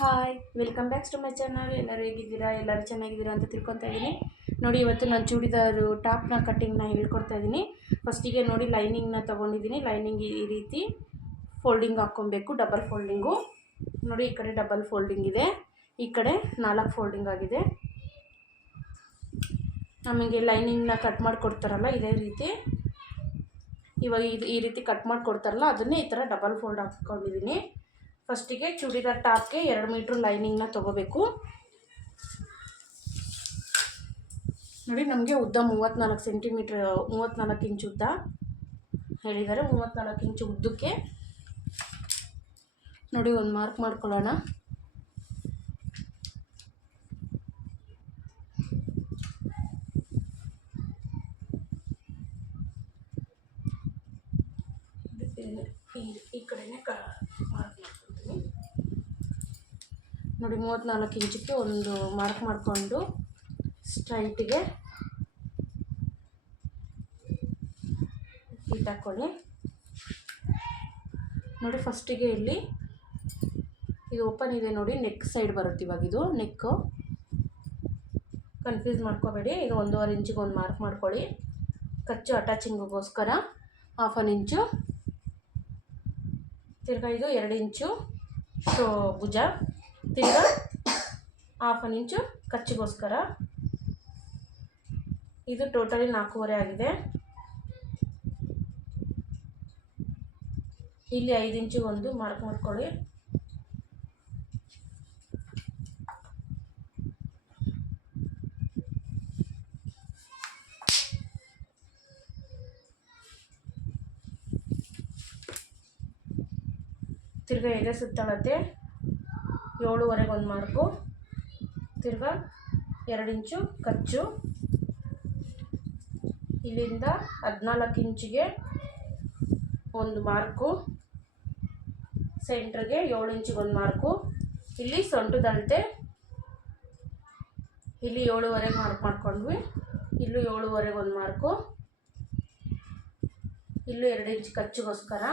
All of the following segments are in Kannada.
Hi welcome backs to my channel. ಎಲ್ಲರೂ ಹೇಗಿದ್ದೀರಾ? ಎಲ್ಲರೂ ಚೆನ್ನಾಗಿದ್ದೀರಾ ಅಂತ ತಿಳ್ಕೊತಾ ಇದ್ದೀನಿ. ನೋಡಿ, ಇವತ್ತು ನಾನು ಚೂಡಿದಾರು ಟಾಪ್ನ ಕಟ್ಟಿಂಗ್ನ ಹೇಳ್ಕೊಡ್ತಾ ಇದ್ದೀನಿ. ಫಸ್ಟಿಗೆ ನೋಡಿ ಲೈನಿಂಗ್ನ ತೊಗೊಂಡಿದ್ದೀನಿ. ಲೈನಿಂಗ್ ಈ ರೀತಿ ಫೋಲ್ಡಿಂಗ್ ಹಾಕ್ಕೊಬೇಕು, ಡಬಲ್ ಫೋಲ್ಡಿಂಗು. ನೋಡಿ, ಈ ಕಡೆ ಡಬಲ್ ಫೋಲ್ಡಿಂಗ್ ಇದೆ, ಈ ಕಡೆ 4 ಫೋಲ್ಡಿಂಗ್ ಆಗಿದೆ. ನಮಗೆ ಲೈನಿಂಗ್ನ ಕಟ್ ಮಾಡಿಕೊಡ್ತಾರಲ್ಲ ಇದೇ ರೀತಿ, ಇವಾಗ ಈ ರೀತಿ ಕಟ್ ಮಾಡಿಕೊಡ್ತಾರಲ್ಲ ಅದನ್ನೇ ಈ ಥರ ಡಬಲ್ ಫೋಲ್ಡ್ ಹಾಕ್ಕೊಂಡಿದ್ದೀನಿ. ಫಸ್ಟಿಗೆ ಚೂಡಿದಾರ್ ಟಾಪ್ಗೆ 2 ಮೀಟ್ರ್ ಲೈನಿಂಗ್ನ ತೊಗೋಬೇಕು. ನೋಡಿ, ನಮಗೆ ಉದ್ದ 34 ಸೆಂಟಿಮೀಟ್ರ್, 34 ಇಂಚು ಉದ್ದ ಹೇಳಿದ್ದಾರೆ. 34 ಇಂಚು ಉದ್ದಕ್ಕೆ ನೋಡಿ ಒಂದು ಮಾರ್ಕ್ ಮಾಡ್ಕೊಳ್ಳೋಣ. ಈ ಕಡೆನೇ ಮಾರ್ಕ್ ಮಾಡ್ಕೊಳ್ತೀನಿ. ನೋಡಿ, 34 ಇಂಚಕ್ಕೆ ಒಂದು ಮಾರ್ಕ್ ಮಾಡಿಕೊಂಡು ಸ್ಟ್ರೈಟಿಗೆ ಫೀಟ್ ಹಾಕ್ಕೊಳ್ಳಿ. ನೋಡಿ, ಫಸ್ಟಿಗೆ ಇಲ್ಲಿ ಇದು ಓಪನ್ ಇದೆ ನೋಡಿ, ನೆಕ್ ಸೈಡ್ ಬರುತ್ತೆ. ಇವಾಗ ಇದು ನೆಕ್ಕು, ಕನ್ಫ್ಯೂಸ್ ಮಾಡ್ಕೋಬೇಡಿ. ಇದು 1.5 ಇಂಚಿಗೆ ಒಂದು ಮಾರ್ಕ್ ಮಾಡ್ಕೊಳ್ಳಿ. ಕಚ್ಚು ಅಟ್ಯಾಚಿಂಗಿಗೋಸ್ಕರ 1/2 ಇಂಚು, ತಿರ್ಗಾ ಇದು 2 ಇಂಚು ಭುಜ, ತಿರ್ಗಾ 1/2 ಇಂಚು ಕಚ್ಚಿಗೋಸ್ಕರ. ಇದು ಟೋಟಲಿ 4.5 ಆಗಿದೆ. ಇಲ್ಲಿ 5 ಇಂಚಿಗೆ ಒಂದು ಮಾರ್ಕ್ ಮಾಡ್ಕೊಳ್ಳಿ. ತಿರ್ಗಾ ಎದೆ ಸುತ್ತಳತೆ 7.5 ಒಂದು ಮಾರ್ಕು, ತಿರ್ಗಾ 2 ಇಂಚು ಕಚ್ಚು, ಇಲ್ಲಿಂದ 14 ಇಂಚಿಗೆ ಒಂದು ಮಾರ್ಕು, ಸೆಂಟ್ರಿಗೆ 7 ಇಂಚಿಗೆ ಒಂದು ಮಾರ್ಕು. ಇಲ್ಲಿ ಸೊಂಟದ ಅಳತೆ ಇಲ್ಲಿ 7.5 ಮಾರ್ಕ್ ಮಾಡ್ಕೊಂಡ್ವಿ. ಇಲ್ಲೂ 7.5 ಒಂದು ಮಾರ್ಕು, ಇಲ್ಲೂ 2 ಇಂಚು ಕಚ್ಚಿಗೋಸ್ಕರ.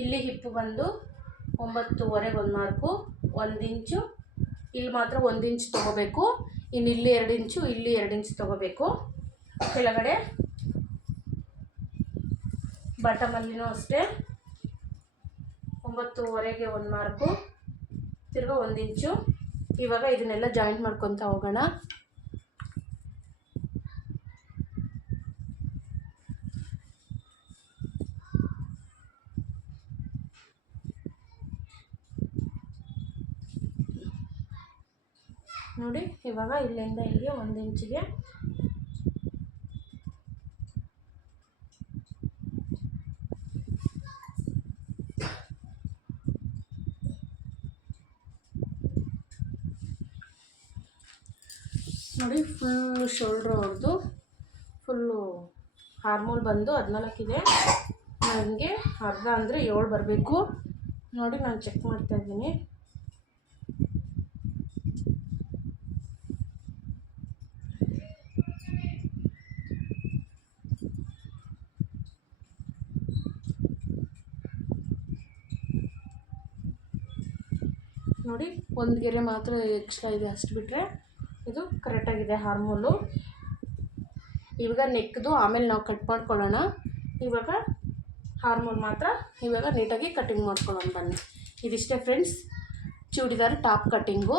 ಇಲ್ಲಿ ಹಿಪ್ಪು ಬಂದು 9.5 ಒಂದು ಮಾರ್ಕು, 1 ಇಂಚು. ಇಲ್ಲಿ ಮಾತ್ರ 1 ಇಂಚ್ ತೊಗೋಬೇಕು. ಇನ್ನು ಇಲ್ಲಿ 2 ಇಂಚು, ಇಲ್ಲಿ 2 ಇಂಚ್ ತೊಗೋಬೇಕು. ಕೆಳಗಡೆ ಬಾಟಮಲ್ಲಿನೂ ಅಷ್ಟೇ 9.5ಗೆ ಒಂದು ಮಾರ್ಕು, ತಿರ್ಗಾ 1 ಇಂಚು. ಇವಾಗ ಇದನ್ನೆಲ್ಲ ಜಾಯಿಂಟ್ ಮಾಡ್ಕೊತಾ ಹೋಗೋಣ. ನೋಡಿ, ಇವಾಗ ಇಲ್ಲಿಂದ ಇಲ್ಲಿಗೆ 1 ಇಂಚಿಗೆ ನೋಡಿ, ಫುಲ್ಲು ಶೋಲ್ಡ್ರ್ ಅವ್ರದ್ದು ಫುಲ್ಲು ಹಾರ್ಮೋಲ್ ಬಂದು 14 ಇದೆ. ನನಗೆ ಅರ್ಧ ಅಂದರೆ 7 ಬರಬೇಕು. ನೋಡಿ, ನಾನು ಚೆಕ್ ಮಾಡ್ತಾಯಿದ್ದೀನಿ. ನೋಡಿ, ಒಂದು ಗೆರೆ ಮಾತ್ರ ಎಕ್ಸ್ಟ್ರಾ ಇದೆ, ಅಷ್ಟು ಬಿಟ್ಟರೆ ಇದು ಕರೆಕ್ಟಾಗಿದೆ ಹಾರ್ಮೋಲು. ಇವಾಗ ನೆಕ್ದು ಆಮೇಲೆ ನಾವು ಕಟ್ ಮಾಡ್ಕೊಳ್ಳೋಣ. ಇವಾಗ ಹಾರ್ಮೋಲ್ ಮಾತ್ರ ಇವಾಗ ನೀಟಾಗಿ ಕಟ್ಟಿಂಗ್ ಮಾಡ್ಕೊಳ್ಳೋಣ ಬನ್ನಿ. ಇದಿಷ್ಟೇ ಫ್ರೆಂಡ್ಸ್, ಚೂಡಿದಾರ್ ಟಾಪ್ ಕಟ್ಟಿಂಗು.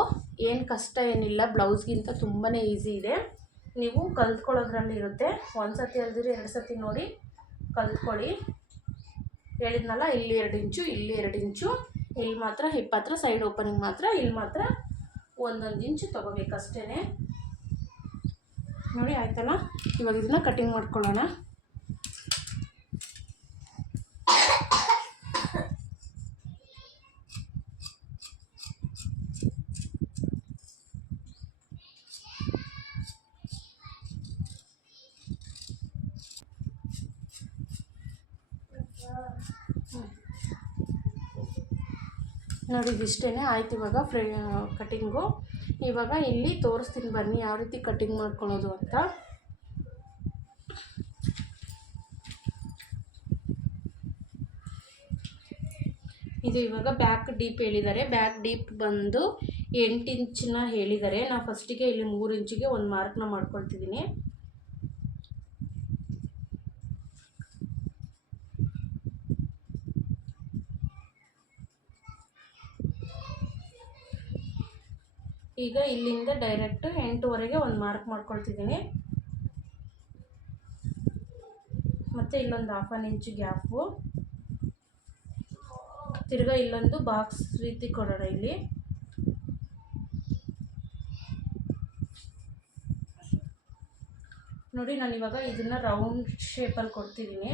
ಏನು ಕಷ್ಟ ಏನಿಲ್ಲ, ಬ್ಲೌಸ್ಗಿಂತ ತುಂಬಾ ಈಸಿ ಇದೆ. ನೀವು ಕಲ್ತ್ಕೊಳ್ಳೋದ್ರಲ್ಲಿ ಇರುತ್ತೆ. ಒಂದು ಸತಿ ಅಲ್ದಿರಿ 2 ಸತಿ ನೋಡಿ ಕಲ್ತ್ಕೊಳ್ಳಿ. ಹೇಳಿದ್ನಲ್ಲ, ಇಲ್ಲಿ 2 ಇಂಚು, ಇಲ್ಲಿ 2 ಇಂಚು, ಇಲ್ಲಿ ಮಾತ್ರ ಹಿಪ್ ಹತ್ರ ಸೈಡ್ ಓಪನಿಂಗ್ ಮಾತ್ರ ಇಲ್ಲಿ ಮಾತ್ರ 1 ಇಂಚು ತೊಗೋಬೇಕಷ್ಟೇ. ನೋಡಿ, ಆಯ್ತಲ್ಲ. ಇವಾಗ ಇದನ್ನ ಕಟ್ಟಿಂಗ್ ಮಾಡ್ಕೊಳ್ಳೋಣ. ನೋಡಿ, ಇದಿಷ್ಟೇ ಆಯ್ತು ಇವಾಗ ಕಟ್ಟಿಂಗು. ಇವಾಗ ಇಲ್ಲಿ ತೋರಿಸ್ತೀನಿ ಬನ್ನಿ ಯಾವ ರೀತಿ ಕಟ್ಟಿಂಗ್ ಮಾಡ್ಕೊಳ್ಳೋದು ಅಂತ. ಇದು ಇವಾಗ ಬ್ಯಾಕ್ ಡೀಪ್ ಹೇಳಿದ್ದಾರೆ. ಬ್ಯಾಕ್ ಡೀಪ್ ಬಂದು 8 ಇಂಚನ್ನ ಹೇಳಿದ್ದಾರೆ. ನಾನು ಫಸ್ಟಿಗೆ ಇಲ್ಲಿ 3 ಇಂಚಿಗೆ ಒಂದು ಮಾರ್ಕ್ನ ಮಾಡ್ಕೊಳ್ತಿದ್ದೀನಿ. ಈಗ ಇಲ್ಲಿಂದ ಡೈರೆಕ್ಟ್ 8ವರೆಗೆ ಒಂದು ಮಾರ್ಕ್ ಮಾಡ್ಕೊಳ್ತಿದ್ದೀನಿ. ಮತ್ತು ಇಲ್ಲೊಂದು 1/2 ಇಂಚು ಗ್ಯಾಪು, ತಿರ್ಗಾ ಇಲ್ಲೊಂದು ಬಾಕ್ಸ್ ರೀತಿ ಕೊಡೋಣ. ಇಲ್ಲಿ ನೋಡಿ, ನಾನು ಇವಾಗ ಇದನ್ನು ರೌಂಡ್ ಶೇಪಲ್ಲಿ ಕೊಡ್ತಿದ್ದೀನಿ.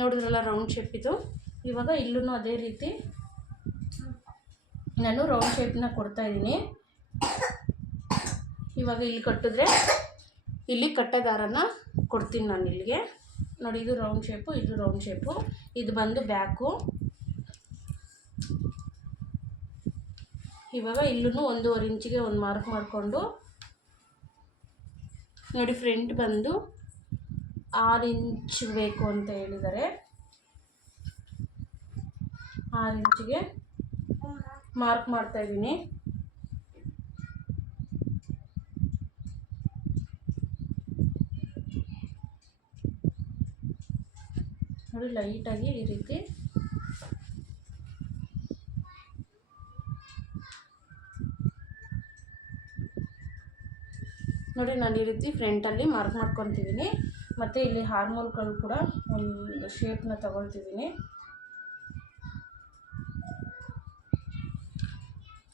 ನೋಡಿದ್ರಲ್ಲ ರೌಂಡ್ ಶೇಪ್ ಇದು. ಇವಾಗ ಇಲ್ಲೂ ಅದೇ ರೀತಿ ನಾನು ರೌಂಡ್ ಶೇಪ್ನ ಕೊಡ್ತಾ ಇದ್ದೀನಿ. ಇವಾಗ ಇಲ್ಲಿ ಕಟ್ಟಿದ್ರೆ ಇಲ್ಲಿ ಕಟ್ಟದಾರನ ಕೊಡ್ತೀನಿ ನಾನು ಇಲ್ಲಿಗೆ. ನೋಡಿ, ಇದು ರೌಂಡ್ ಶೇಪು, ಇದು ರೌಂಡ್ ಶೇಪು, ಇದು ಬಂದು ಬ್ಯಾಕು. ಇವಾಗ ಇಲ್ಲೂ 1.5 ಇಂಚಿಗೆ ಒಂದು ಮಾರ್ಕ್ ಮಾಡಿಕೊಂಡು ನೋಡಿ, ಫ್ರಂಟ್ ಬಂದು 6 ಇಂಚ್ ಬೇಕು ಅಂತ ಹೇಳಿದ್ದಾರೆ. 6 ಇಂಚಿಗೆ ಮಾರ್ಕ್ ಮಾಡ್ತಾ ಇದ್ದೀನಿ. ನೋಡಿ, ಲೈಟಾಗಿ ಈ ರೀತಿ ನೋಡಿ, ನಾನು ಈ ರೀತಿ ಫ್ರಂಟಲ್ಲಿ ಮಾರ್ಕ್ ಮಾಡ್ಕೊತಿದ್ದೀನಿ. ಮತ್ತು ಇಲ್ಲಿ ಹಾರ್ಮೋಲ್ಗಳು ಕೂಡ ಒಂದು ಶೇಪ್ನ ತಗೊಳ್ತಿದ್ದೀನಿ.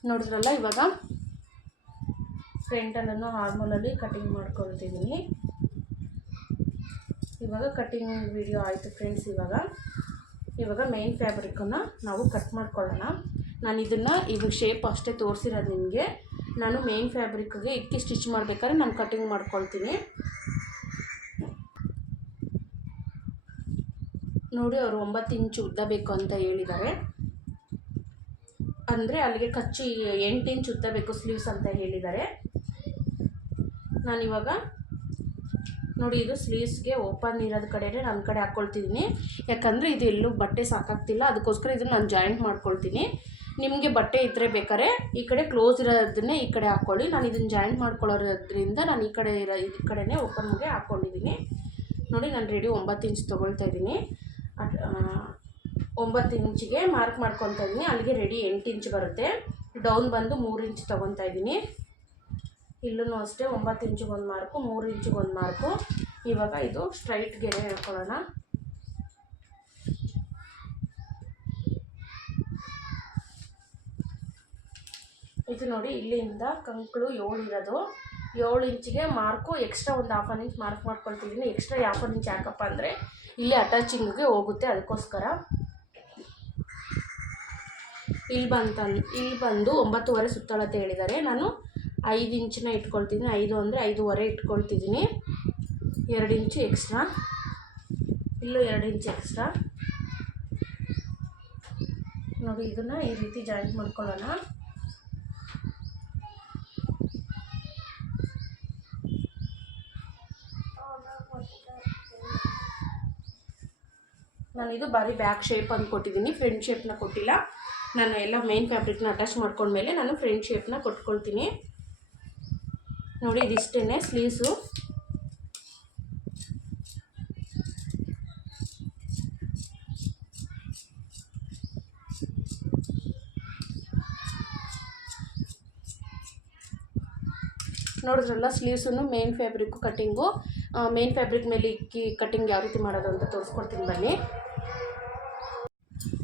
ನೋಡಿದ್ರಲ್ಲ, ಇವಾಗ ಫ್ರಂಟಲ್ಲೂ ಹಾರ್ಮೋಲಲ್ಲಿ ಕಟಿಂಗ್ ಮಾಡ್ಕೊಳ್ತಿದ್ದೀನಿ. ಇವಾಗ ಕಟಿಂಗ್ ವಿಡಿಯೋ ಆಯಿತು ಫ್ರೆಂಡ್ಸ್. ಇವಾಗ ಮೇನ್ ಫ್ಯಾಬ್ರಿಕನ್ನು ನಾವು ಕಟ್ ಮಾಡ್ಕೊಳ್ಳೋಣ. ನಾನು ಇದನ್ನು ಈಗ ಶೇಪ್ ಅಷ್ಟೇ ತೋರಿಸಿರೋದು ನಿಮಗೆ. ನಾನು ಮೇನ್ ಫ್ಯಾಬ್ರಿಕ್ಗೆ ಇಕ್ಕಿ ಸ್ಟಿಚ್ ಮಾಡಬೇಕಾದ್ರೆ ನಾನು ಕಟಿಂಗ್ ಮಾಡ್ಕೊಳ್ತೀನಿ. ನೋಡಿ, ಅವರು 9 ಇಂಚು ಉದ್ದ ಬೇಕು ಅಂತ ಹೇಳಿದ್ದಾರೆ. ಅಂದರೆ ಅಲ್ಲಿಗೆ ಕಚ್ಚಿ 8 ಇಂಚ್ ಉದ್ದ ಬೇಕು ಸ್ಲೀವ್ಸ್ ಅಂತ ಹೇಳಿದ್ದಾರೆ. ನಾನಿವಾಗ ನೋಡಿ, ಇದು ಸ್ಲೀವ್ಸ್ಗೆ ಓಪನ್ ಇರೋದು ಕಡೆನೇ ನನ್ನ ಕಡೆ ಹಾಕ್ಕೊಳ್ತಿದ್ದೀನಿ. ಯಾಕಂದರೆ ಇದು ಎಲ್ಲೂ ಬಟ್ಟೆ ಸಾಕಾಗ್ತಿಲ್ಲ, ಅದಕ್ಕೋಸ್ಕರ ಇದನ್ನು ನಾನು ಜಾಯಿಂಟ್ ಮಾಡ್ಕೊಳ್ತೀನಿ. ನಿಮಗೆ ಬಟ್ಟೆ ಇದ್ದರೆ ಬೇಕಾದ್ರೆ ಈ ಕಡೆ ಕ್ಲೋಸ್ ಇರೋದನ್ನೇ ಈ ಕಡೆ ಹಾಕ್ಕೊಳ್ಳಿ. ನಾನು ಇದನ್ನು ಜಾಯಿಂಟ್ ಮಾಡ್ಕೊಳ್ಳೋದ್ರಿಂದ ನಾನು ಈ ಕಡೆನೇ ಓಪನ್ಗೆ ಹಾಕ್ಕೊಂಡಿದ್ದೀನಿ. ನೋಡಿ, ನಾನು ರೆಡಿ 9 ಇಂಚ್ ತೊಗೊಳ್ತಾ ಇದ್ದೀನಿ. 9 ಇಂಚಿಗೆ ಮಾರ್ಕ್ ಮಾಡ್ಕೊತಾ ಇದ್ದೀನಿ. ಅಲ್ಲಿಗೆ ರೆಡಿ 8 ಇಂಚ್ ಬರುತ್ತೆ. ಡೌನ್ ಬಂದು 3 ಇಂಚ್ ತೊಗೊತಾ ಇದ್ದೀನಿ. ಇಲ್ಲೂ ಅಷ್ಟೇ 9 ಇಂಚಿಗೆ ಒಂದು ಮಾರ್ಕು, 3 ಇಂಚಿಗೆ ಒಂದು ಮಾರ್ಕು. ಇವಾಗ ಇದು ಸ್ಟ್ರೈಟ್ ಗೆರೆ ಹೇಳ್ಕೊಳ್ಳೋಣ. ಇದು ನೋಡಿ, ಇಲ್ಲಿಂದ ಕಂಕಳು 7 ಇರೋದು. 7 ಇಂಚಿಗೆ ಮಾರ್ಕು ಎಕ್ಸ್ಟ್ರಾ ಒಂದು 1/2 ಇಂಚ್ ಮಾರ್ಕ್ ಮಾಡ್ಕೊಳ್ತಿದ್ದೀನಿ. ಎಕ್ಸ್ಟ್ರಾ 1/2 ಇಂಚ್ ಯಾಕಪ್ಪ ಅಂದರೆ ಇಲ್ಲಿ ಅಟ್ಯಾಚಿಂಗ್ಗೆ ಹೋಗುತ್ತೆ, ಅದಕ್ಕೋಸ್ಕರ. ಇಲ್ಲಿ ಬಂದು 9.5 ಸುತ್ತಳತೆ ಹೇಳಿದ್ದಾರೆ. ನಾನು 5 ಇಂಚನ್ನ ಇಟ್ಕೊಳ್ತಿದ್ದೀನಿ. 5 ಅಂದರೆ 5.5 ಇಟ್ಕೊಳ್ತಿದ್ದೀನಿ. 2 ಇಂಚು ಎಕ್ಸ್ಟ್ರಾ, ಇಲ್ಲೂ 2 ಇಂಚ್ ಎಕ್ಸ್ಟ್ರಾ. ನೋಡಿ, ಇದನ್ನು ಈ ರೀತಿ ಜಾಯಿಂಟ್ ಮಾಡ್ಕೊಳ್ಳೋಣ. ನಾನು ಇದು ಬಾರಿ ಬ್ಯಾಕ್ ಶೇಪ್ ಅಂತ ಕೊಟ್ಟಿದ್ದೀನಿ, ಫ್ರಂಟ್ ಶೇಪ್ನ ಕೊಟ್ಟಿಲ್ಲ. ನಾನು ಎಲ್ಲ ಮೇನ್ ಫ್ಯಾಬ್ರಿಕ್ನ ಅಟ್ಯಾಚ್ ಮಾಡ್ಕೊಂಡ್ಮೇಲೆ ನಾನು ಫ್ರಂಟ್ ಶೇಪ್ನ ಕೊಟ್ಕೊಳ್ತೀನಿ. ನೋಡಿ, ಇದಿಷ್ಟೇ ಸ್ಲೀವ್ಸು. ನೋಡಿದ್ರಲ್ಲ, ಸ್ಲೀವ್ಸನ್ನು main fabric cutting. Main fabric ಮೇಲೆ ಇಕ್ಕಿ ಕಟ್ಟಿಂಗ್ ಯಾವ ರೀತಿ ಮಾಡೋದು ಅಂತ ತೋರಿಸ್ಕೊಡ್ತೀನಿ ಬನ್ನಿ.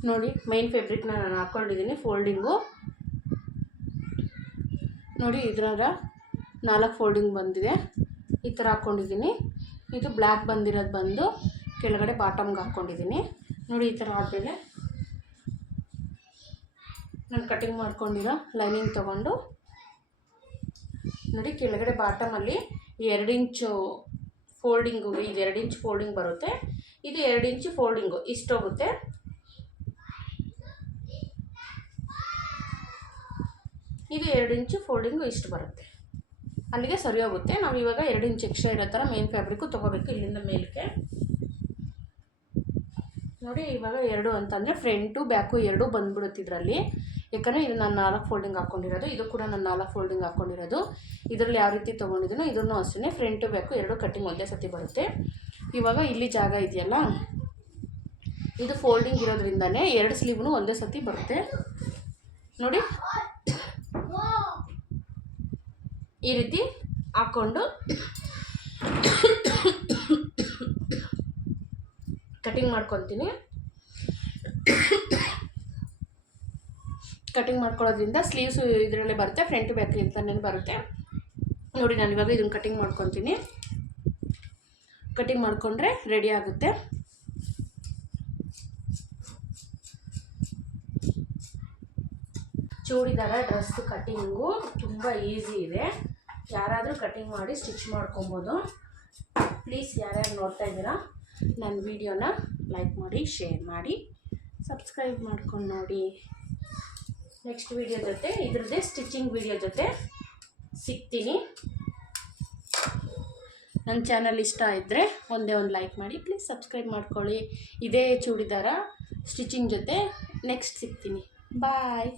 ನೋಡಿ, ಮೇನ್ ಫ್ಯಾಬ್ರಿಕ್ನ ನಾನು ಹಾಕ್ಕೊಂಡಿದ್ದೀನಿ ಫೋಲ್ಡಿಂಗು. ನೋಡಿ, ಇದರ 4 ಫೋಲ್ಡಿಂಗ್ ಬಂದಿದೆ. ಈ ಥರ ಹಾಕ್ಕೊಂಡಿದ್ದೀನಿ. ಇದು ಬ್ಲ್ಯಾಕ್ ಬಂದಿರೋದು ಬಂದು ಕೆಳಗಡೆ ಬಾಟಮ್ಗೆ ಹಾಕ್ಕೊಂಡಿದ್ದೀನಿ. ನೋಡಿ, ಈ ಥರ ಆದಮೇಲೆ ನಾನು ಕಟಿಂಗ್ ಮಾಡ್ಕೊಂಡಿರೋ ಲೈನಿಂಗ್ ತೊಗೊಂಡು ನೋಡಿ, ಕೆಳಗಡೆ ಬಾಟಮಲ್ಲಿ 2 ಇಂಚು ಫೋಲ್ಡಿಂಗು, ಇದು 2 ಇಂಚ್ ಫೋಲ್ಡಿಂಗ್ ಬರುತ್ತೆ. ಇದು 2 ಇಂಚು ಫೋಲ್ಡಿಂಗು ಇಷ್ಟೋಗುತ್ತೆ. ಇದು 2 ಇಂಚು ಫೋಲ್ಡಿಂಗು ಇಷ್ಟು ಬರುತ್ತೆ, ಅಲ್ಲಿಗೆ ಸರಿ ಹೋಗುತ್ತೆ. ನಾವು ಇವಾಗ 2 ಇಂಚ್ ಎಕ್ಸ್ಟ್ರಾ ಇರೋ ಥರ ಮೇನ್ ಫ್ಯಾಬ್ರಿಕ್ಕು ತೊಗೋಬೇಕು ಇಲ್ಲಿಂದ ಮೇಲಕ್ಕೆ. ನೋಡಿ ಇವಾಗ 2 ಅಂತಂದರೆ ಫ್ರಂಟು ಬ್ಯಾಕು 2 ಬಂದುಬಿಡುತ್ತೆ ಇದರಲ್ಲಿ. ಯಾಕಂದರೆ ಇದು ನಾನು 4 ಫೋಲ್ಡಿಂಗ್ ಹಾಕ್ಕೊಂಡಿರೋದು, ಇದು ಕೂಡ ನಾನು 4 ಫೋಲ್ಡಿಂಗ್ ಹಾಕ್ಕೊಂಡಿರೋದು. ಇದರಲ್ಲಿ ಯಾವ ರೀತಿ ತೊಗೊಂಡಿದ್ದೀನೋ ಇದನ್ನು ಅಷ್ಟೇ ಫ್ರಂಟು ಬ್ಯಾಕು 2 ಕಟ್ಟಿಂಗ್ ಒಂದೇ ಸತಿ ಬರುತ್ತೆ. ಇವಾಗ ಇಲ್ಲಿ ಜಾಗ ಇದೆಯಲ್ಲ, ಇದು ಫೋಲ್ಡಿಂಗ್ ಇರೋದ್ರಿಂದನೇ 2 ಸ್ಲೀವ್ನು ಒಂದೇ ಸತಿ ಬರುತ್ತೆ. ನೋಡಿ ಈ ರೀತಿ ಹಾಕ್ಕೊಂಡು ಕಟಿಂಗ್ ಮಾಡ್ಕೊತೀನಿ. ಕಟಿಂಗ್ ಮಾಡ್ಕೊಳ್ಳೋದ್ರಿಂದ ಸ್ಲೀವ್ಸು ಇದರಲ್ಲೇ ಬರುತ್ತೆ, ಫ್ರಂಟ್ ಬ್ಯಾಕ್ ಅಂತಲೇ ಬರುತ್ತೆ. ನೋಡಿ ನಾನು ಇವಾಗ ಇದನ್ನು ಕಟಿಂಗ್ ಮಾಡ್ಕೊತೀನಿ. ಕಟಿಂಗ್ ಮಾಡಿಕೊಂಡ್ರೆ ರೆಡಿ ಆಗುತ್ತೆ. ಚೂಡಿದಾರ ಡ್ರೆಸ್ ಕಟ್ಟಿಂಗು ತುಂಬ ಈಸಿ ಇದೆ, ಯಾರಾದರೂ ಕಟಿಂಗ್ ಮಾಡಿ ಸ್ಟಿಚ್ ಮಾಡ್ಕೊಬೋದು. ಪ್ಲೀಸ್ ಯಾರ್ಯಾರು ನೋಡ್ತಾ ಇದ್ದೀರಾ ನನ್ನ ವಿಡಿಯೋನ ಲೈಕ್ ಮಾಡಿ, ಶೇರ್ ಮಾಡಿ, ಸಬ್ಸ್ಕ್ರೈಬ್ ಮಾಡ್ಕೊಂಡು ನೋಡಿ. ನೆಕ್ಸ್ಟ್ ವಿಡಿಯೋ ಜೊತೆ ಇದ್ರದ್ದೇ ಸ್ಟಿಚಿಂಗ್ ವಿಡಿಯೋ ಜೊತೆ ಸಿಗ್ತೀನಿ. ನನ್ನ ಚಾನಲ್ ಇಷ್ಟ ಇದ್ದರೆ ಒಂದೇ ಒಂದು ಲೈಕ್ ಮಾಡಿ, ಪ್ಲೀಸ್ ಸಬ್ಸ್ಕ್ರೈಬ್ ಮಾಡ್ಕೊಳ್ಳಿ. ಇದೇ ಚೂಡಿದಾರ ಸ್ಟಿಚಿಂಗ್ ಜೊತೆ ನೆಕ್ಸ್ಟ್ ಸಿಗ್ತೀನಿ. ಬಾಯ್.